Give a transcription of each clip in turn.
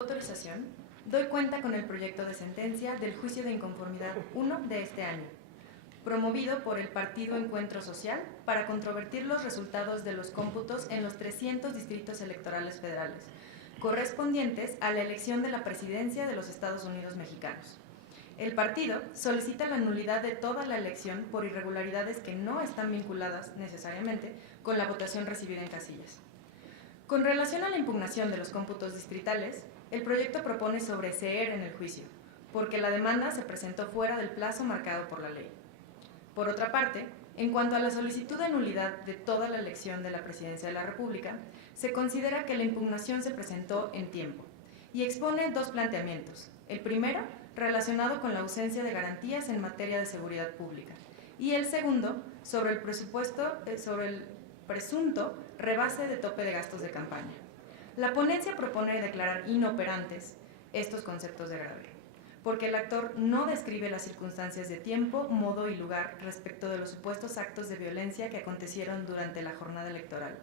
Autorización, doy cuenta con el proyecto de sentencia del Juicio de Inconformidad 1 de este año, promovido por el Partido Encuentro Social para controvertir los resultados de los cómputos en los 300 distritos electorales federales, correspondientes a la elección de la presidencia de los Estados Unidos mexicanos. El partido solicita la nulidad de toda la elección por irregularidades que no están vinculadas necesariamente con la votación recibida en casillas. Con relación a la impugnación de los cómputos distritales, el proyecto propone sobreseer en el juicio, porque la demanda se presentó fuera del plazo marcado por la ley. Por otra parte, en cuanto a la solicitud de nulidad de toda la elección de la presidencia de la República, se considera que la impugnación se presentó en tiempo y expone dos planteamientos. El primero, relacionado con la ausencia de garantías en materia de seguridad pública, y el segundo, sobre el presunto rebase de tope de gastos de campaña. La ponencia propone declarar inoperantes estos conceptos de agravio, porque el actor no describe las circunstancias de tiempo, modo y lugar respecto de los supuestos actos de violencia que acontecieron durante la jornada electoral,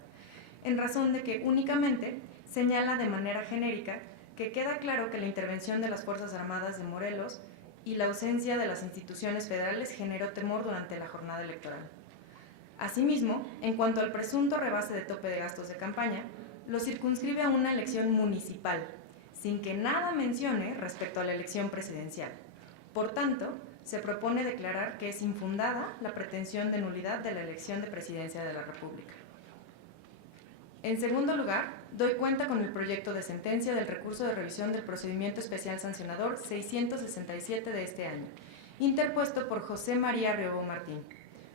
en razón de que únicamente señala de manera genérica que queda claro que la intervención de las Fuerzas Armadas de Morelos y la ausencia de las instituciones federales generó temor durante la jornada electoral. Asimismo, en cuanto al presunto rebase de tope de gastos de campaña, lo circunscribe a una elección municipal, sin que nada mencione respecto a la elección presidencial. Por tanto, se propone declarar que es infundada la pretensión de nulidad de la elección de presidencia de la República. En segundo lugar, doy cuenta con el proyecto de sentencia del recurso de revisión del procedimiento especial sancionador 667 de este año, interpuesto por José María Riobó Martín,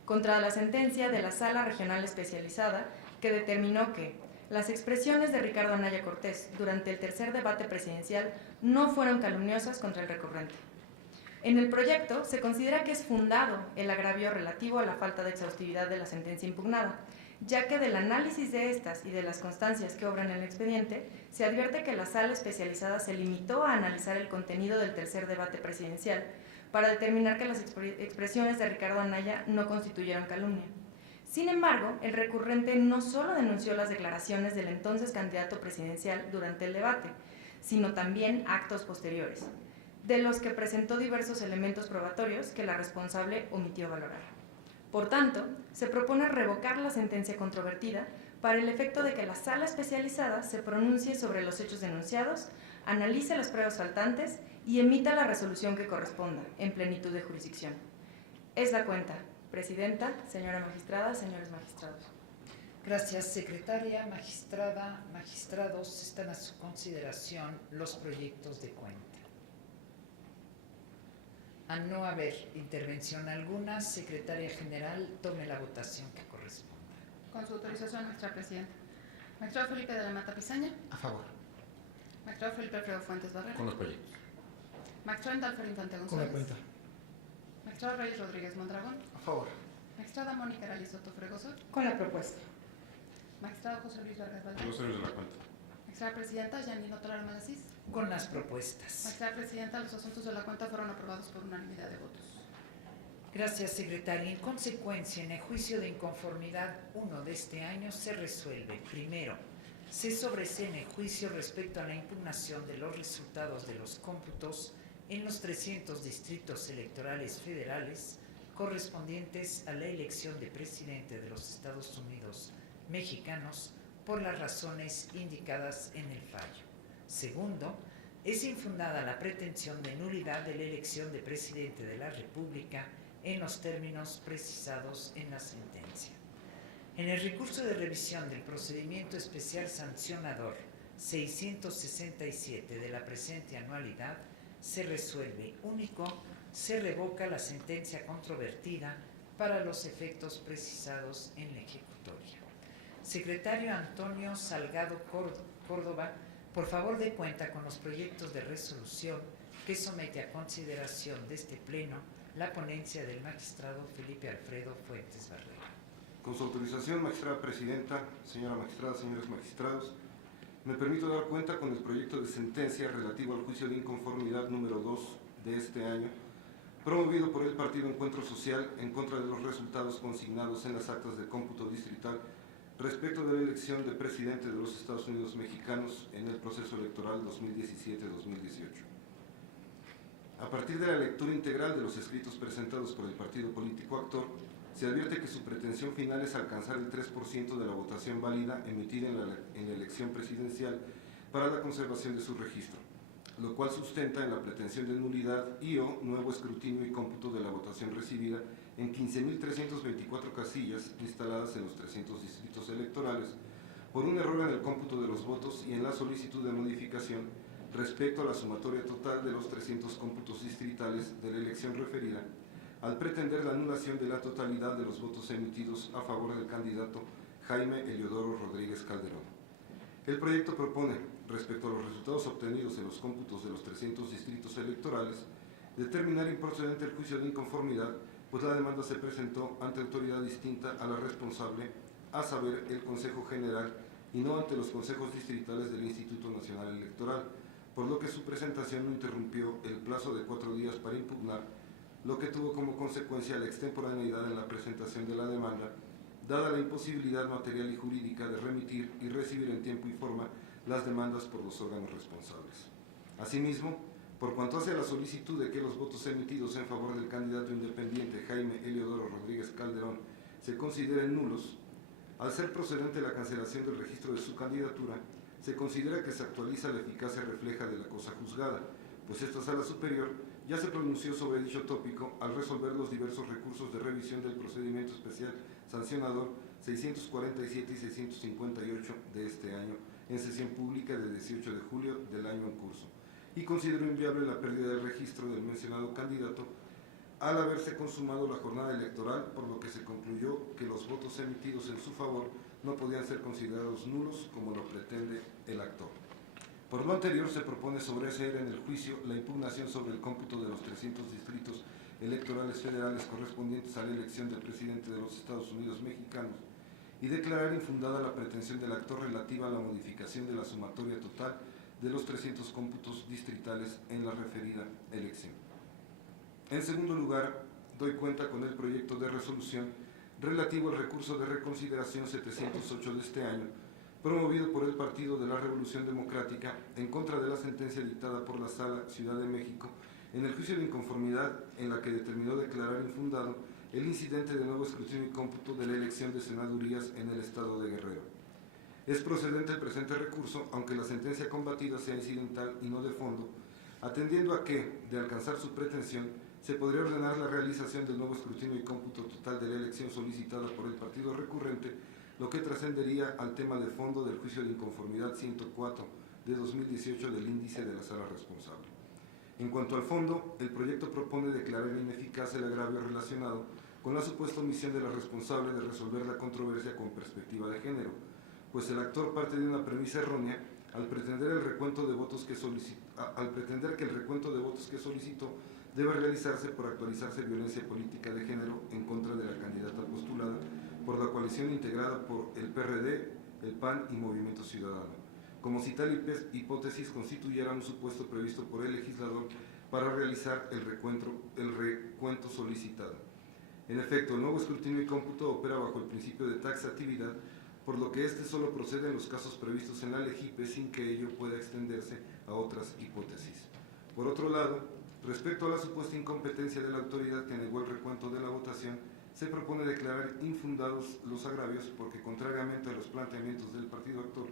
contra la sentencia de la Sala Regional Especializada que determinó que las expresiones de Ricardo Anaya Cortés durante el tercer debate presidencial no fueron calumniosas contra el recurrente. En el proyecto se considera que es fundado el agravio relativo a la falta de exhaustividad de la sentencia impugnada, ya que del análisis de estas y de las constancias que obran en el expediente, se advierte que la Sala Especializada se limitó a analizar el contenido del tercer debate presidencial para determinar que las expresiones de Ricardo Anaya no constituyeron calumnia. Sin embargo, el recurrente no solo denunció las declaraciones del entonces candidato presidencial durante el debate, sino también actos posteriores, de los que presentó diversos elementos probatorios que la responsable omitió valorar. Por tanto, se propone revocar la sentencia controvertida para el efecto de que la Sala Especializada se pronuncie sobre los hechos denunciados, analice las pruebas faltantes y emita la resolución que corresponda, en plenitud de jurisdicción. Es la cuenta. Presidenta, señora magistrada, señores magistrados. Gracias, secretaria, magistrada, magistrados. Están a su consideración los proyectos de cuenta. A no haber intervención alguna, secretaria general, tome la votación que corresponda. Con su autorización, magistrada presidenta. Magistrado Felipe de la Mata Pizaña. A favor. Magistrado Felipe Alfredo Fuentes Barrera. Con los proyectos. Magistrado Endalfer Infante González. Con la cuenta. Magistrado Reyes Rodríguez Mondragón. A favor. Magistrada Mónica Aralí Soto Fregoso. Con la propuesta. Magistrado José Luis Vargas Valdés. Los señores de la cuenta. Magistrada presidenta Janino Tolar Malasís. Con las propuestas. Magistrada presidenta, los asuntos de la cuenta fueron aprobados por unanimidad de votos. Gracias, secretaria. En consecuencia, en el juicio de inconformidad 1 de este año se resuelve. Primero, se sobresee en el juicio respecto a la impugnación de los resultados de los cómputos en los 300 distritos electorales federales correspondientes a la elección de presidente de los Estados Unidos mexicanos por las razones indicadas en el fallo. Segundo, es infundada la pretensión de nulidad de la elección de presidente de la República en los términos precisados en la sentencia. En el recurso de revisión del procedimiento especial sancionador 667 de la presente anualidad, se resuelve único, se revoca la sentencia controvertida para los efectos precisados en la ejecutoria. Secretario Antonio Salgado Córdoba, por favor dé cuenta con los proyectos de resolución que somete a consideración de este Pleno la ponencia del magistrado Felipe Alfredo Fuentes Barrera. Con su autorización, magistrada presidenta, señora magistrada, señores magistrados, me permito dar cuenta con el proyecto de sentencia relativo al juicio de inconformidad número 2 de este año, promovido por el Partido Encuentro Social en contra de los resultados consignados en las actas de cómputo distrital respecto de la elección de presidente de los Estados Unidos mexicanos en el proceso electoral 2017-2018. A partir de la lectura integral de los escritos presentados por el partido político actor, se advierte que su pretensión final es alcanzar el 3% de la votación válida emitida en la elección presidencial para la conservación de su registro, lo cual sustenta en la pretensión de nulidad y o nuevo escrutinio y cómputo de la votación recibida en 15.324 casillas instaladas en los 300 distritos electorales por un error en el cómputo de los votos y en la solicitud de modificación respecto a la sumatoria total de los 300 cómputos distritales de la elección referida, al pretender la anulación de la totalidad de los votos emitidos a favor del candidato Jaime Eliodoro Rodríguez Calderón. El proyecto propone, respecto a los resultados obtenidos en los cómputos de los 300 distritos electorales, determinar improcedente el juicio de inconformidad, pues la demanda se presentó ante autoridad distinta a la responsable, a saber, el Consejo General, y no ante los consejos distritales del Instituto Nacional Electoral, por lo que su presentación no interrumpió el plazo de 4 días para impugnar, lo que tuvo como consecuencia la extemporaneidad en la presentación de la demanda, dada la imposibilidad material y jurídica de remitir y recibir en tiempo y forma las demandas por los órganos responsables. Asimismo, por cuanto hace a la solicitud de que los votos emitidos en favor del candidato independiente Jaime Eliodoro Rodríguez Calderón se consideren nulos, al ser procedente la cancelación del registro de su candidatura, se considera que se actualiza la eficacia refleja de la cosa juzgada, pues esta sala superior ya se pronunció sobre dicho tópico al resolver los diversos recursos de revisión del procedimiento especial sancionador 647 y 658 de este año en sesión pública del 18 de julio del año en curso, y consideró inviable la pérdida del registro del mencionado candidato al haberse consumado la jornada electoral, por lo que se concluyó que los votos emitidos en su favor no podían ser considerados nulos como lo pretende el actor. Por lo anterior, se propone sobreseer en el juicio la impugnación sobre el cómputo de los 300 distritos electorales federales correspondientes a la elección del presidente de los Estados Unidos mexicanos y declarar infundada la pretensión del actor relativa a la modificación de la sumatoria total de los 300 cómputos distritales en la referida elección. En segundo lugar, doy cuenta con el proyecto de resolución relativo al recurso de reconsideración 708 de este año, promovido por el Partido de la Revolución Democrática en contra de la sentencia dictada por la Sala Ciudad de México en el juicio de inconformidad en la que determinó declarar infundado el incidente de nuevo escrutinio y cómputo de la elección de senadurías en el estado de Guerrero. Es procedente el presente recurso, aunque la sentencia combatida sea incidental y no de fondo, atendiendo a que, de alcanzar su pretensión, se podría ordenar la realización del nuevo escrutinio y cómputo total de la elección solicitada por el partido recurrente, lo que trascendería al tema de fondo del juicio de inconformidad 104 de 2018 del índice de la sala responsable. En cuanto al fondo, el proyecto propone declarar ineficaz el agravio relacionado con la supuesta omisión de la responsable de resolver la controversia con perspectiva de género, pues el actor parte de una premisa errónea al pretender que el recuento de votos que solicitó debe realizarse por actualizarse violencia política de género en contra de la candidata postulada por la coalición integrada por el PRD, el PAN y Movimiento Ciudadano, como si tal hipótesis constituyera un supuesto previsto por el legislador para realizar el recuento solicitado. En efecto, el nuevo escrutinio y cómputo opera bajo el principio de taxatividad, por lo que este solo procede en los casos previstos en la LEGIPE sin que ello pueda extenderse a otras hipótesis. Por otro lado, respecto a la supuesta incompetencia de la autoridad que negó el recuento de la votación, se propone declarar infundados los agravios porque, contrariamente a los planteamientos del partido actor,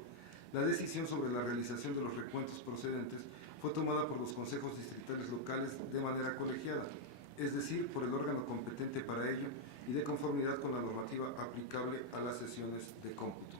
la decisión sobre la realización de los recuentos procedentes fue tomada por los consejos distritales locales de manera colegiada, es decir, por el órgano competente para ello y de conformidad con la normativa aplicable a las sesiones de cómputo.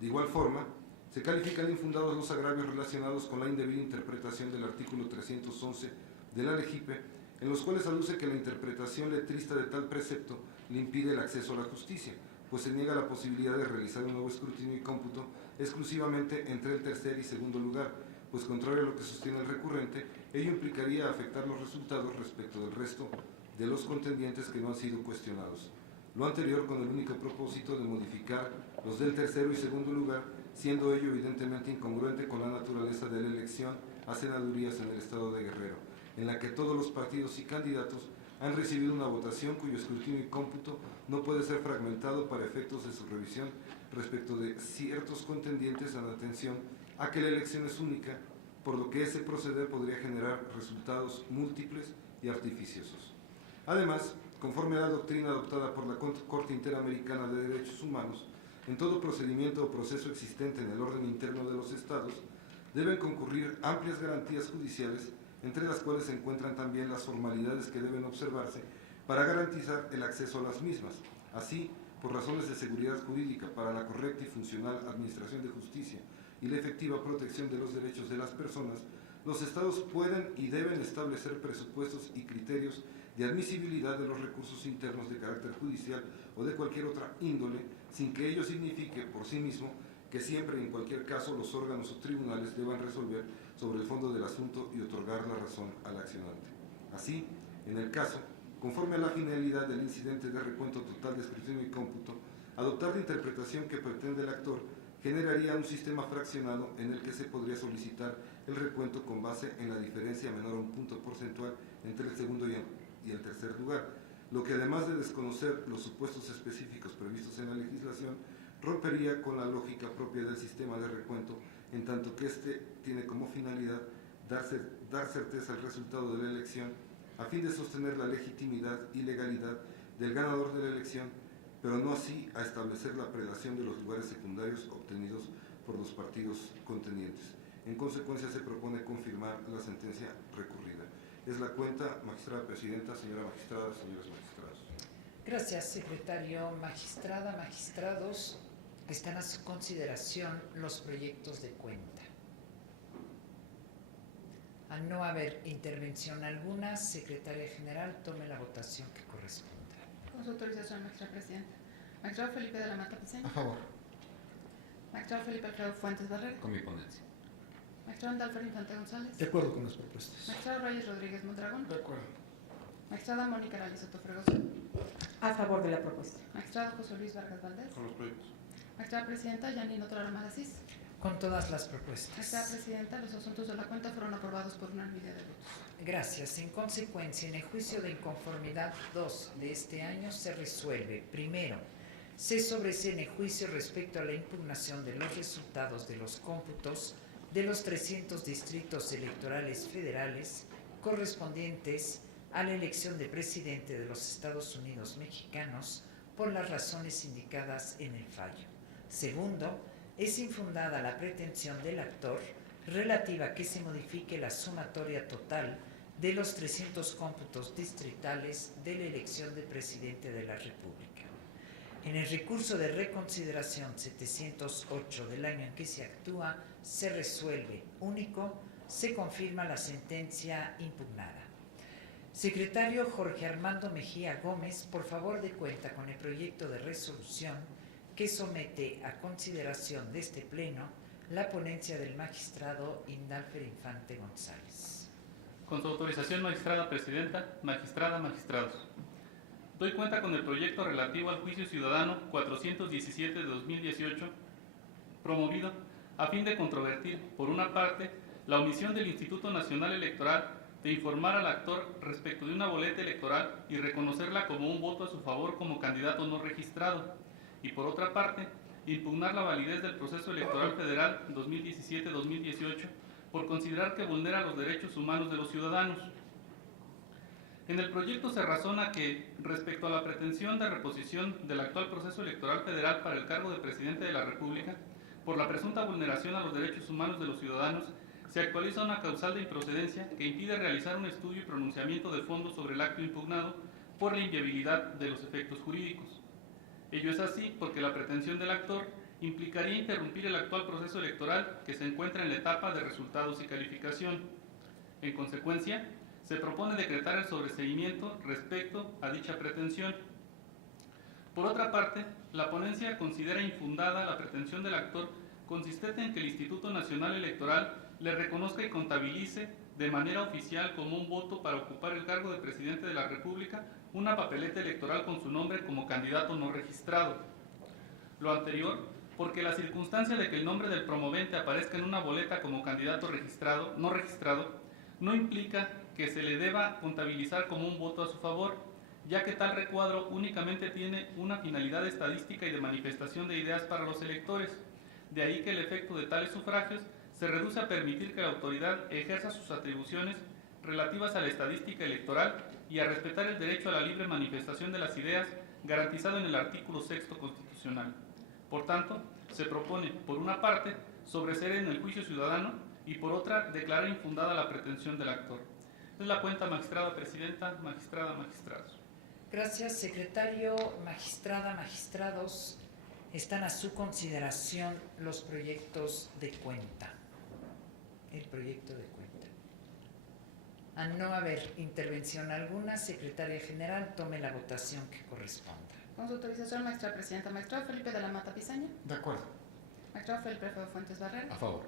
De igual forma, se califican infundados los agravios relacionados con la indebida interpretación del artículo 311 de la LEGIPE, en los cuales aduce que la interpretación letrista de tal precepto le impide el acceso a la justicia, pues se niega la posibilidad de realizar un nuevo escrutinio y cómputo exclusivamente entre el tercer y segundo lugar, pues contrario a lo que sostiene el recurrente, ello implicaría afectar los resultados respecto del resto de los contendientes que no han sido cuestionados. Lo anterior con el único propósito de modificar los del tercero y segundo lugar, siendo ello evidentemente incongruente con la naturaleza de la elección a senadurías en el estado de Guerrero, en la que todos los partidos y candidatos han recibido una votación cuyo escrutinio y cómputo no puede ser fragmentado para efectos de su revisión respecto de ciertos contendientes en atención a que la elección es única, por lo que ese proceder podría generar resultados múltiples y artificiosos. Además, conforme a la doctrina adoptada por la Corte Interamericana de Derechos Humanos, en todo procedimiento o proceso existente en el orden interno de los Estados, deben concurrir amplias garantías judiciales, entre las cuales se encuentran también las formalidades que deben observarse para garantizar el acceso a las mismas. Así, por razones de seguridad jurídica para la correcta y funcional administración de justicia y la efectiva protección de los derechos de las personas, los Estados pueden y deben establecer presupuestos y criterios de admisibilidad de los recursos internos de carácter judicial o de cualquier otra índole, sin que ello signifique por sí mismo que siempre y en cualquier caso los órganos o tribunales deban resolver sobre el fondo del asunto y otorgar la razón al accionante. Así, en el caso, conforme a la finalidad del incidente de recuento total de escrutinio y cómputo, adoptar la interpretación que pretende el actor generaría un sistema fraccionado en el que se podría solicitar el recuento con base en la diferencia menor a un punto porcentual entre el segundo y el tercer lugar, lo que además de desconocer los supuestos específicos previstos en la legislación, rompería con la lógica propia del sistema de recuento, en tanto que éste tiene como finalidad dar certeza al resultado de la elección, a fin de sostener la legitimidad y legalidad del ganador de la elección, pero no así a establecer la prelación de los lugares secundarios obtenidos por los partidos contendientes. En consecuencia, se propone confirmar la sentencia recurrida. Es la cuenta, magistrada presidenta, señora magistrada, señores magistrados. Gracias, secretario. Magistrada, magistrados, están a su consideración los proyectos de cuenta. Al no haber intervención alguna, secretaria general, tome la votación que corresponda. Con su autorización, magistrada presidenta. Magistrado Felipe de la Mata Piseño. A favor. Magistrado Felipe Alfredo Fuentes Barrera. Con mi ponencia. Magistrado Andalfer Infante González. De acuerdo con las propuestas. Magistrado Reyes Rodríguez Mondragón. De acuerdo. Magistrada Mónica Arali Soto Fregoso. A favor de la propuesta. Magistrado José Luis Vargas Valdés. Con los proyectos. Magistrada presidenta Yanino Torara Malasís. Con todas las propuestas. Magistrada presidenta, los asuntos de la cuenta fueron aprobados por unanimidad de votos. Gracias. En consecuencia, en el juicio de inconformidad 2 de este año se resuelve, primero, se sobresee en el juicio respecto a la impugnación de los resultados de los cómputos de los 300 distritos electorales federales correspondientes a la elección de presidente de los Estados Unidos mexicanos por las razones indicadas en el fallo. Segundo, es infundada la pretensión del actor relativa a que se modifique la sumatoria total de los 300 cómputos distritales de la elección de presidente de la República. En el recurso de reconsideración 708 del año en que se actúa, se resuelve único, se confirma la sentencia impugnada. Secretario Jorge Armando Mejía Gómez, por favor dé cuenta con el proyecto de resolución que somete a consideración de este Pleno la ponencia del magistrado Indalfer Infante González. Con su autorización, magistrada presidenta, magistrada, magistrados. Doy cuenta con el proyecto relativo al juicio ciudadano 417 de 2018, promovido a fin de controvertir, por una parte, la omisión del Instituto Nacional Electoral de informar al actor respecto de una boleta electoral y reconocerla como un voto a su favor como candidato no registrado, y por otra parte, impugnar la validez del proceso electoral federal 2017-2018 por considerar que vulnera los derechos humanos de los ciudadanos. En el proyecto se razona que, respecto a la pretensión de reposición del actual proceso electoral federal para el cargo de presidente de la República, por la presunta vulneración a los derechos humanos de los ciudadanos, se actualiza una causal de improcedencia que impide realizar un estudio y pronunciamiento de fondo sobre el acto impugnado por la inviabilidad de los efectos jurídicos. Ello es así porque la pretensión del actor implicaría interrumpir el actual proceso electoral que se encuentra en la etapa de resultados y calificación. En consecuencia, se propone decretar el sobreseimiento respecto a dicha pretensión. Por otra parte, la ponencia considera infundada la pretensión del actor consistente en que el Instituto Nacional Electoral le reconozca y contabilice de manera oficial como un voto para ocupar el cargo de presidente de la República una papeleta electoral con su nombre como candidato no registrado. Lo anterior, porque la circunstancia de que el nombre del promovente aparezca en una boleta como candidato no registrado, no implica que se le deba contabilizar como un voto a su favor, ya que tal recuadro únicamente tiene una finalidad estadística y de manifestación de ideas para los electores. De ahí que el efecto de tales sufragios se reduce a permitir que la autoridad ejerza sus atribuciones relativas a la estadística electoral y a respetar el derecho a la libre manifestación de las ideas garantizado en el artículo 6 constitucional. Por tanto, se propone, por una parte, sobreseer en el juicio ciudadano y por otra, declarar infundada la pretensión del actor. Es la cuenta, magistrada presidenta, magistrados. Gracias, secretario, magistrada, magistrados. Están a su consideración los proyectos de cuenta. El proyecto de cuenta. A no haber intervención alguna, secretaria general, tome la votación que corresponda. Con su autorización, magistrada presidenta. Magistrado Felipe de la Mata Pizaña. De acuerdo. Magistrado Felipe Fuentes Barrera. A favor.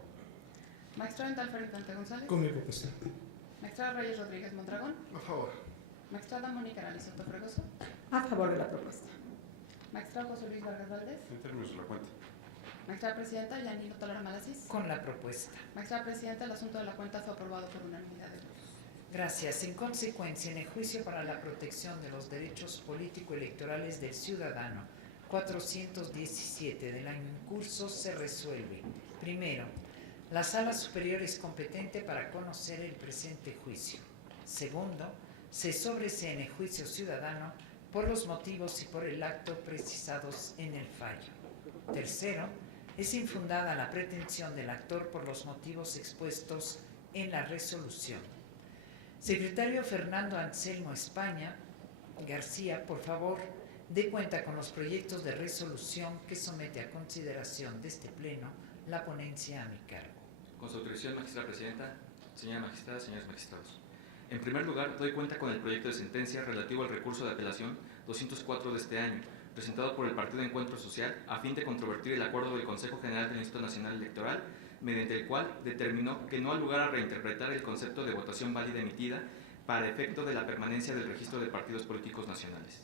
Magistrado Endalfer Infante González. Con mi propuesta. Magistrado Reyes Rodríguez Mondragón. A favor. Magistrada Mónica Aralizoto Fregoso. A favor de la propuesta. Magistrado José Luis Vargas Valdés. En términos de la cuenta. Magistrada presidenta Yanino Tolara Malasís. Con la propuesta. Magistrada presidenta, el asunto de la cuenta fue aprobado por unanimidad de votos. Gracias. En consecuencia, en el juicio para la protección de los derechos político-electorales del ciudadano 417 del año en curso se resuelve. Primero, la Sala Superior es competente para conocer el presente juicio. Segundo, se sobresee en el juicio ciudadano por los motivos y por el acto precisados en el fallo. Tercero, es infundada la pretensión del actor por los motivos expuestos en la resolución. Secretario Fernando Anselmo España García, por favor, dé cuenta con los proyectos de resolución que somete a consideración de este Pleno la ponencia a mi cargo. Con su autorización, magistrada presidenta, señora magistrada, señores magistrados. En primer lugar, doy cuenta con el proyecto de sentencia relativo al recurso de apelación 204 de este año, presentado por el Partido Encuentro Social, a fin de controvertir el acuerdo del Consejo General del Instituto Nacional Electoral, mediante el cual determinó que no ha lugar a reinterpretar el concepto de votación válida emitida para efecto de la permanencia del registro de partidos políticos nacionales.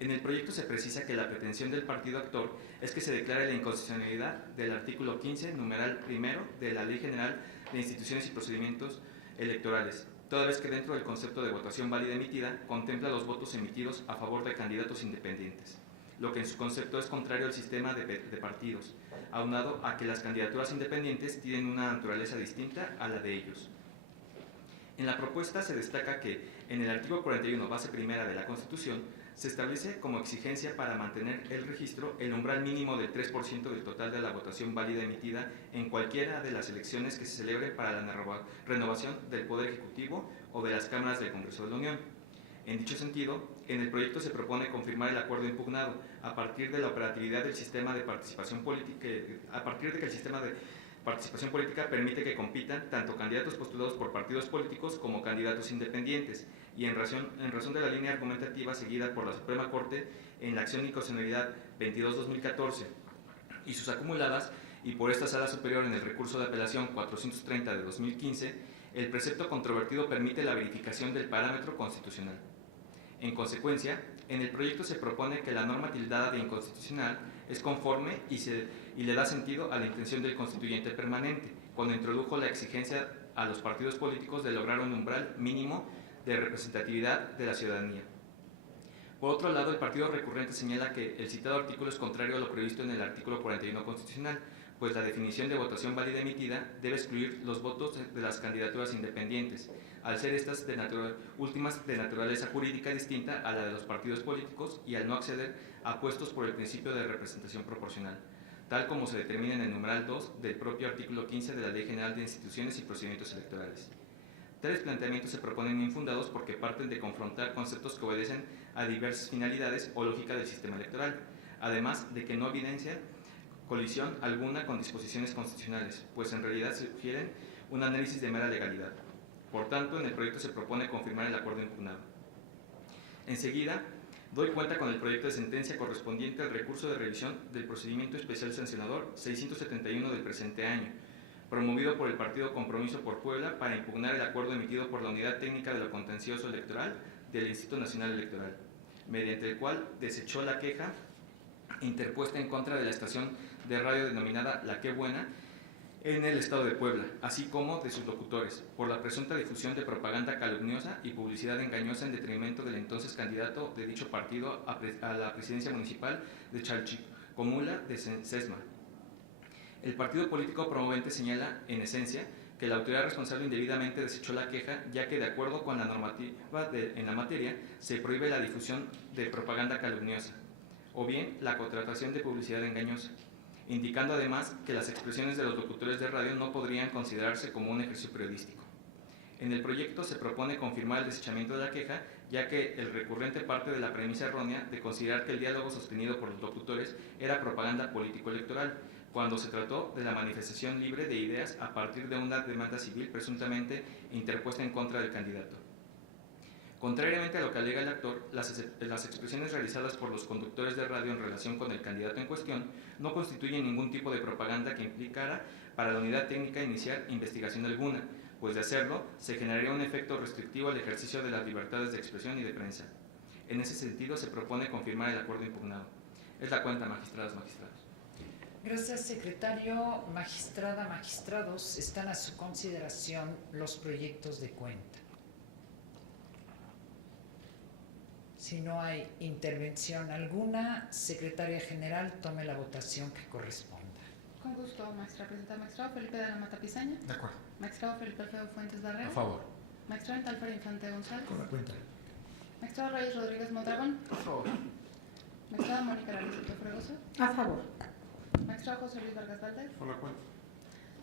En el proyecto se precisa que la pretensión del partido actor es que se declare la inconstitucionalidad del artículo 15, numeral primero, de la Ley General de Instituciones y Procedimientos Electorales, toda vez que dentro del concepto de votación válida emitida contempla los votos emitidos a favor de candidatos independientes, lo que en su concepto es contrario al sistema de partidos, aunado a que las candidaturas independientes tienen una naturaleza distinta a la de ellos. En la propuesta se destaca que en el artículo 41, base primera de la Constitución, se establece como exigencia para mantener el registro el umbral mínimo del 3% del total de la votación válida emitida en cualquiera de las elecciones que se celebren para la renovación del Poder Ejecutivo o de las cámaras del Congreso de la Unión. En dicho sentido, en el proyecto se propone confirmar el acuerdo impugnado a partir de la operatividad del sistema de participación política, a partir de que el sistema de participación política permite que compitan tanto candidatos postulados por partidos políticos como candidatos independientes, y en razón de la línea argumentativa seguida por la Suprema Corte en la acción de inconstitucionalidad 22-2014 y sus acumuladas, y por esta Sala Superior en el recurso de apelación 430 de 2015, el precepto controvertido permite la verificación del parámetro constitucional. En consecuencia, en el proyecto se propone que la norma tildada de inconstitucional es conforme y le da sentido a la intención del constituyente permanente, cuando introdujo la exigencia a los partidos políticos de lograr un umbral mínimo de representatividad de la ciudadanía. Por otro lado, el partido recurrente señala que el citado artículo es contrario a lo previsto en el artículo 41 constitucional, pues la definición de votación válida emitida debe excluir los votos de las candidaturas independientes, al ser estas últimas de naturaleza jurídica distinta a la de los partidos políticos y al no acceder a puestos por el principio de representación proporcional, tal como se determina en el numeral 2 del propio artículo 15 de la Ley General de Instituciones y Procedimientos Electorales. Tales planteamientos se proponen infundados porque parten de confrontar conceptos que obedecen a diversas finalidades o lógica del sistema electoral, además de que no evidencian colisión alguna con disposiciones constitucionales, pues en realidad sugieren un análisis de mera legalidad. Por tanto, en el proyecto se propone confirmar el acuerdo impugnado. Enseguida, doy cuenta con el proyecto de sentencia correspondiente al recurso de revisión del procedimiento especial sancionador 671 del presente año, promovido por el Partido Compromiso por Puebla para impugnar el acuerdo emitido por la Unidad Técnica de lo Contencioso Electoral del Instituto Nacional Electoral, mediante el cual desechó la queja interpuesta en contra de la estación de radio denominada La Qué Buena, en el Estado de Puebla, así como de sus locutores, por la presunta difusión de propaganda calumniosa y publicidad engañosa en detrimento del entonces candidato de dicho partido a la presidencia municipal de Chalchicomula de Sesma. El partido político promovente señala, en esencia, que la autoridad responsable indebidamente desechó la queja, ya que de acuerdo con la normativa en la materia, se prohíbe la difusión de propaganda calumniosa, o bien la contratación de publicidad engañosa, indicando además que las expresiones de los locutores de radio no podrían considerarse como un ejercicio periodístico. En el proyecto se propone confirmar el desechamiento de la queja, ya que el recurrente parte de la premisa errónea de considerar que el diálogo sostenido por los locutores era propaganda político-electoral, cuando se trató de la manifestación libre de ideas a partir de una demanda civil presuntamente interpuesta en contra del candidato. Contrariamente a lo que alega el actor, las expresiones realizadas por los conductores de radio en relación con el candidato en cuestión no constituyen ningún tipo de propaganda que implicara para la unidad técnica iniciar investigación alguna, pues de hacerlo se generaría un efecto restrictivo al ejercicio de las libertades de expresión y de prensa. En ese sentido se propone confirmar el acuerdo impugnado. Es la cuenta, magistradas, magistrados. Gracias, secretario. Magistrada, magistrados, están a su consideración los proyectos de cuenta. Si no hay intervención alguna, secretaria general, tome la votación que corresponda. Con gusto, magistrada presidenta. Magistrado Felipe de la Mata Pizaña. De acuerdo. Magistrado Felipe Alfredo Fuentes Larreo. A favor. Magistrado Intalfer Infante González. Con la cuenta. Magistrado Reyes Rodríguez Mondragón. A favor. Magistrada Mónica Laricito Fregoso. A favor. Magistrado José Luis Vargas Valdez. Con la cuenta.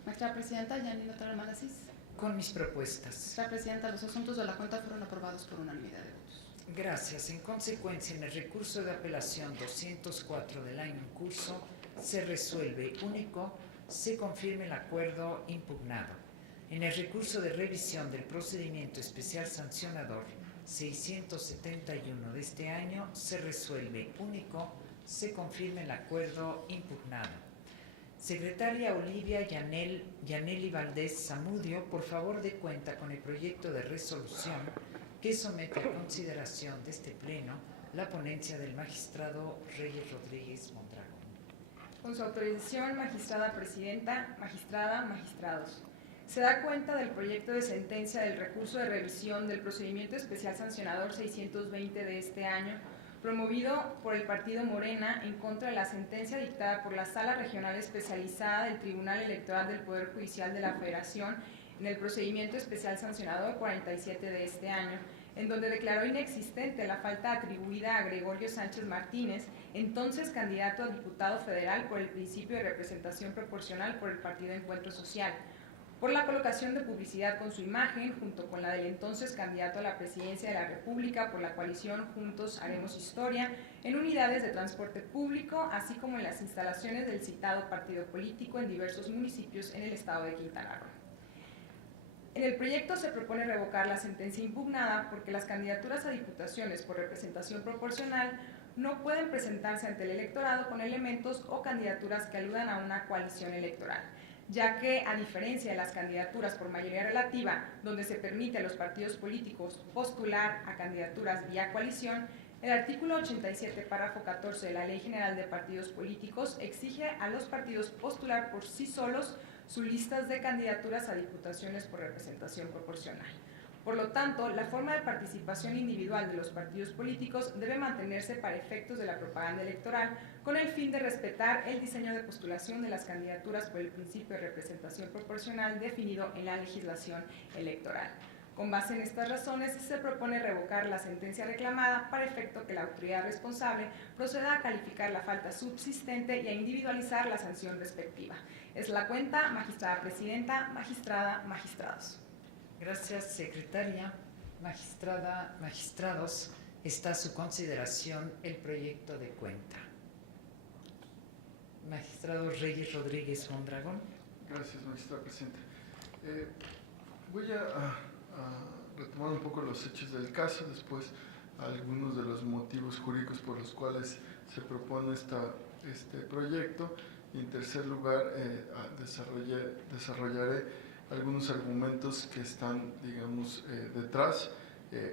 Magistrada presidenta Yanina Torres Malasís. Con mis propuestas. Magistrada presidenta, los asuntos de la cuenta fueron aprobados por unanimidad de votos. Gracias. En consecuencia, en el recurso de apelación 204 del año en curso, se resuelve único, se confirma el acuerdo impugnado. En el recurso de revisión del procedimiento especial sancionador 671 de este año, se resuelve único, se confirma el acuerdo impugnado. Secretaria Olivia Yaneli Valdés Zamudio, por favor dé cuenta con el proyecto de resolución que somete a consideración de este Pleno la ponencia del magistrado Reyes Rodríguez Mondragón. Con su autorización, magistrada presidenta, magistrada, magistrados. Se da cuenta del proyecto de sentencia del recurso de revisión del procedimiento especial sancionador 620 de este año, promovido por el partido Morena en contra de la sentencia dictada por la Sala Regional Especializada del Tribunal Electoral del Poder Judicial de la Federación en el procedimiento especial sancionador 47 de este año, en donde declaró inexistente la falta atribuida a Gregorio Sánchez Martínez, entonces candidato a diputado federal por el principio de representación proporcional por el Partido Encuentro Social, por la colocación de publicidad con su imagen, junto con la del entonces candidato a la presidencia de la República por la coalición Juntos Haremos Historia, en unidades de transporte público, así como en las instalaciones del citado partido político en diversos municipios en el estado de Quintana Roo. En el proyecto se propone revocar la sentencia impugnada porque las candidaturas a diputaciones por representación proporcional no pueden presentarse ante el electorado con elementos o candidaturas que aludan a una coalición electoral, ya que, a diferencia de las candidaturas por mayoría relativa, donde se permite a los partidos políticos postular a candidaturas vía coalición, el artículo 87, párrafo 14 de la Ley General de Partidos Políticos exige a los partidos postular por sí solos sus listas de candidaturas a diputaciones por representación proporcional. Por lo tanto, la forma de participación individual de los partidos políticos debe mantenerse para efectos de la propaganda electoral, con el fin de respetar el diseño de postulación de las candidaturas por el principio de representación proporcional definido en la legislación electoral. Con base en estas razones, se propone revocar la sentencia reclamada para efecto que la autoridad responsable proceda a calificar la falta subsistente y a individualizar la sanción respectiva. Es la cuenta, magistrada presidenta, magistrada, magistrados. Gracias, secretaria. Magistrada, magistrados, está a su consideración el proyecto de cuenta. Magistrado Reyes Rodríguez Mondragón. Gracias, magistrada presidenta. Voy a retomar un poco los hechos del caso, después algunos de los motivos jurídicos por los cuales se propone este proyecto, y en tercer lugar desarrollaré algunos argumentos que están, digamos, detrás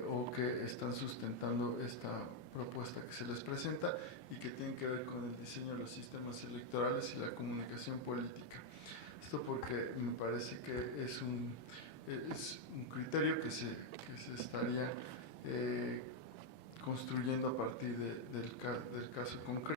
o que están sustentando esta propuesta que se les presenta y que tienen que ver con el diseño de los sistemas electorales y la comunicación política. Esto porque me parece que es un criterio que se estaría construyendo a partir del caso concreto.